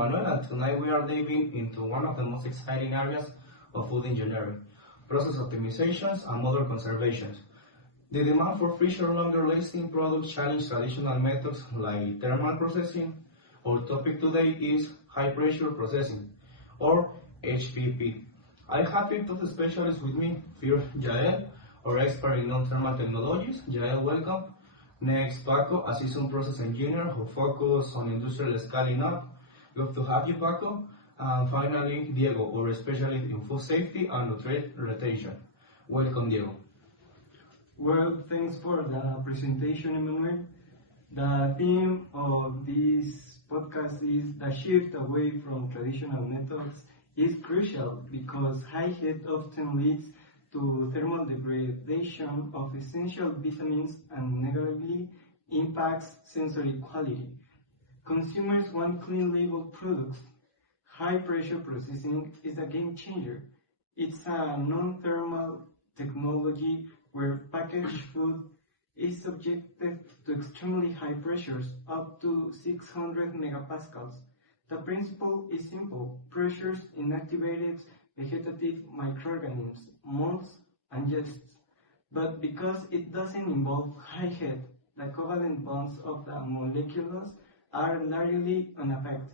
Emmanuel, and tonight we are diving into one of the most exciting areas of food engineering, process optimizations and model conservations. The demand for fresher, longer-lasting products challenge traditional methods like thermal processing. Our topic today is high-pressure processing, or HPP. I have here two specialists with me. First, Jael, our expert in non-thermal technologies. Jael, welcome. Next, Paco, a seasoned process engineer who focuses on industrial scaling up. Good to have you, Paco. And finally, Diego, our specialist in food safety and nutrient retention. Welcome, Diego. Well, thanks for the presentation, Emmanuel. The theme of this podcast is a shift away from traditional methods is crucial because high heat often leads to thermal degradation of essential vitamins and negatively impacts sensory quality. Consumers want clean label products. High pressure processing is a game changer. It's a non-thermal technology where packaged food is subjected to extremely high pressures, up to 600 megapascals. The principle is simple. Pressures inactivated vegetative microorganisms, molds, and yeasts. But because it doesn't involve high heat, the covalent bonds of the molecules are largely unaffected.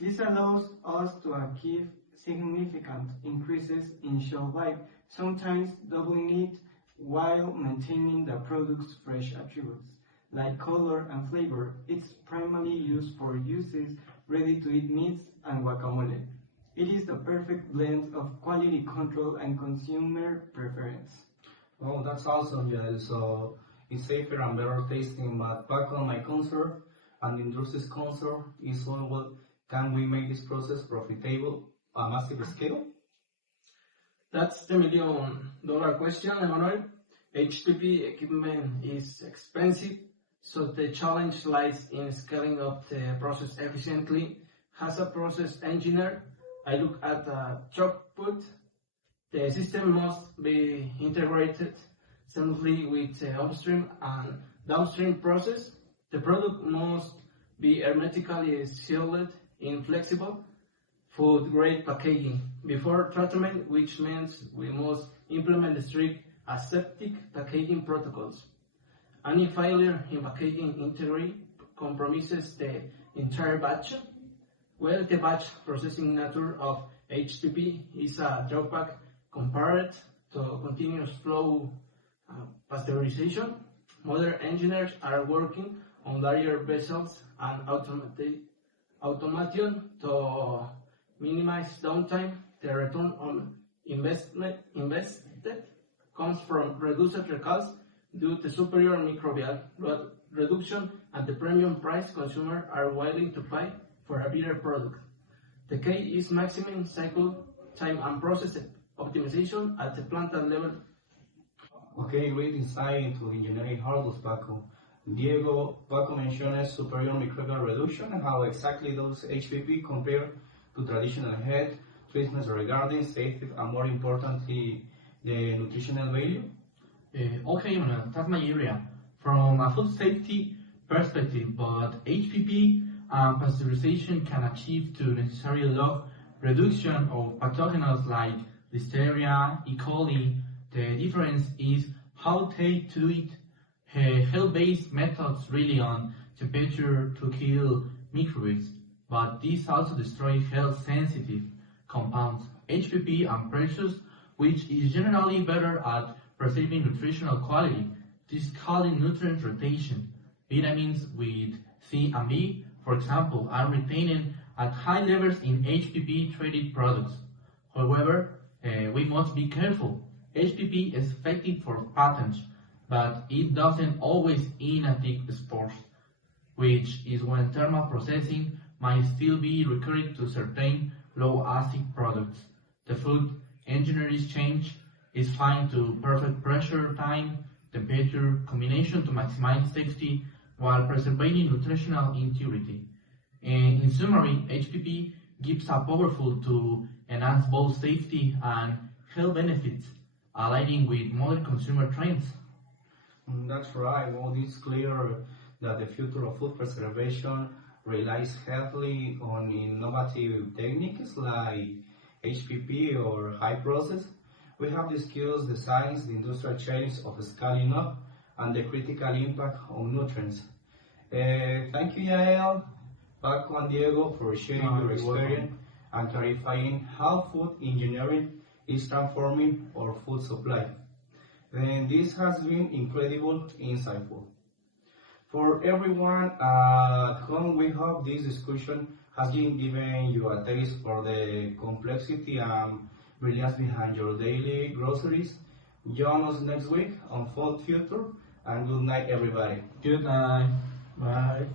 This allows us to achieve significant increases in shelf life, sometimes doubling it, while maintaining the product's fresh attributes, like color and flavor. It's primarily used for uses ready-to-eat meats and guacamole. It is the perfect blend of quality control and consumer preference. Oh, that's awesome, Jael. So it's safer and better tasting, but back on my concern and the industry's concern is well, can we make this process profitable on a massive scale? That's the $1 million question, Emmanuel. HPP equipment is expensive, so the challenge lies in scaling up the process efficiently. As a process engineer, I look at the throughput. The system must be integrated seamlessly with the upstream and downstream process. The product must be hermetically sealed in flexible, food-grade packaging before treatment, which means we must implement strict aseptic packaging protocols. Any failure in packaging integrity compromises the entire batch. Well, the batch processing nature of HPP is a drawback compared to continuous flow pasteurization. Modern engineers are working on larger vessels and automation to minimize downtime. The return on investment invested comes from reduced recalls due to superior microbial load reduction and the premium price consumers are willing to pay for a better product. The key is maximum cycle time and process optimization at the plant level. Okay, great insight into engineering hurdles, Paco. Diego, Paco mentioned superior microbial reduction and how exactly those HPP compare to traditional head treatments regarding safety and more importantly, the nutritional value? Okay, that's my area. From a food safety perspective, but HPP and pasteurization can achieve to necessary log reduction of pathogens like Listeria, E. coli. The difference is how they do it. Health-based methods rely on temperature to kill microbes, but these also destroy health-sensitive compounds, HPP and precious, which is generally better at preserving nutritional quality. This is called nutrient retention. Vitamins with C and B, for example, are retained at high levels in HPP-treated products. However, we must be careful. HPP is effective for pathogens, but it doesn't always in a thick spores, which is when thermal processing might still be required to certain low-acid products. The food engineering change is fine to perfect pressure, time, temperature combination to maximize safety while preserving nutritional integrity. And in summary, HPP gives a powerful to enhance both safety and health benefits, aligning with modern consumer trends. That's right. Well, it's clear that the future of food preservation relies heavily on innovative techniques like HPP or high process. We have the skills, the science, the industrial challenge of scaling up, and the critical impact on nutrients. Thank you, Yael, Paco, and Diego for sharing your experience and clarifying how food engineering is transforming our food supply. And this has been incredible, insightful. For everyone at home, we hope this discussion has been giving you a taste for the complexity and brilliance behind your daily groceries. Join us next week on Food Future, and good night, everybody. Good night. Bye.